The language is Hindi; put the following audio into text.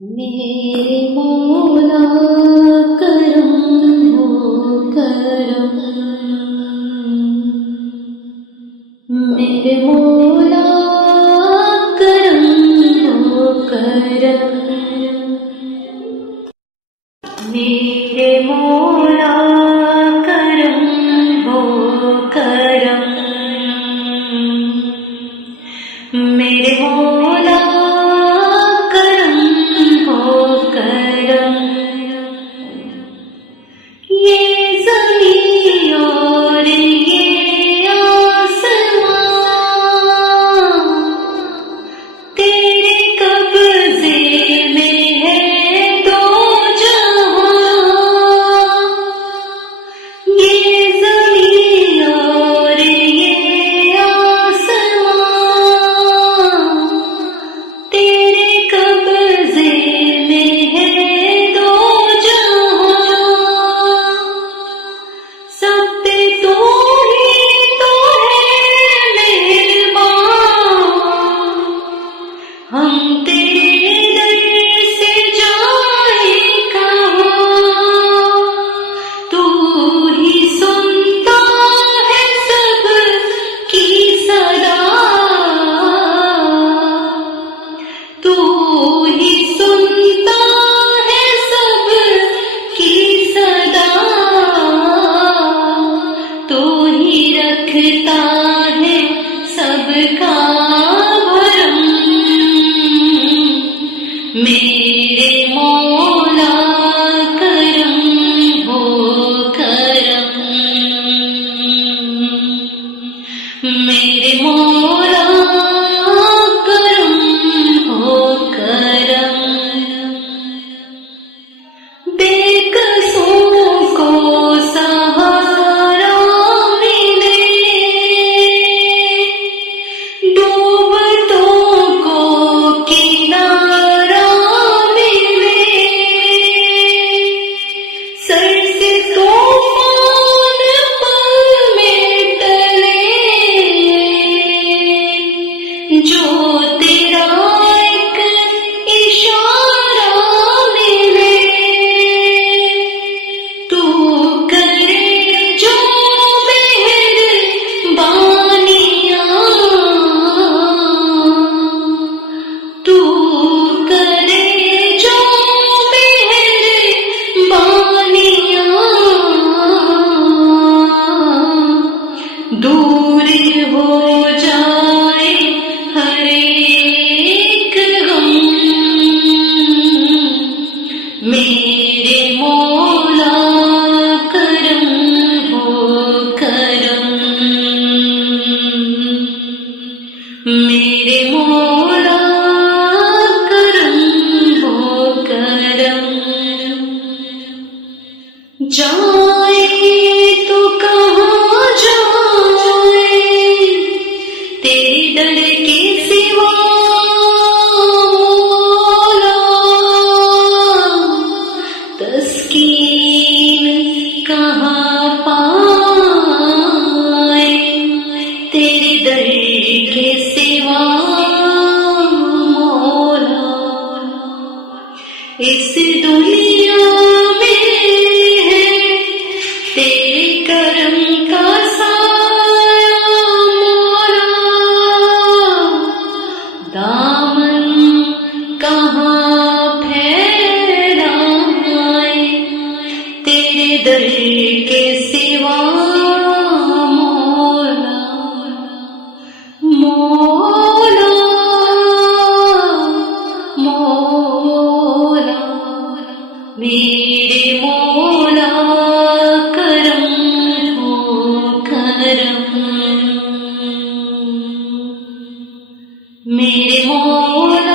मेरे मौला करम हो करम, मेरे मौला करम हो करम, मेरे मौला करम हो करम, मेरे मौला मेरे मौला करम हो करम, मेरे मौला करम हो करम, बेकसों को सहारा मिले, डूबतों को किनारा दूर हो जाए हर एक गम, मेरे मौला करम हो करम, मेरे मौला करम हो करम, जाए तो कहाँ जाए तेरे दर के सिवा, तस्कीन कहाँ पाए तेरे दर के सिवा मौला, इस दुनिया में है तेरे करम का साया मौला, दामन कहाँ फैलाए तेरे दर के सिवा मौला, मौला मौला, मेरे मौला करम हो करम, मेरे मौला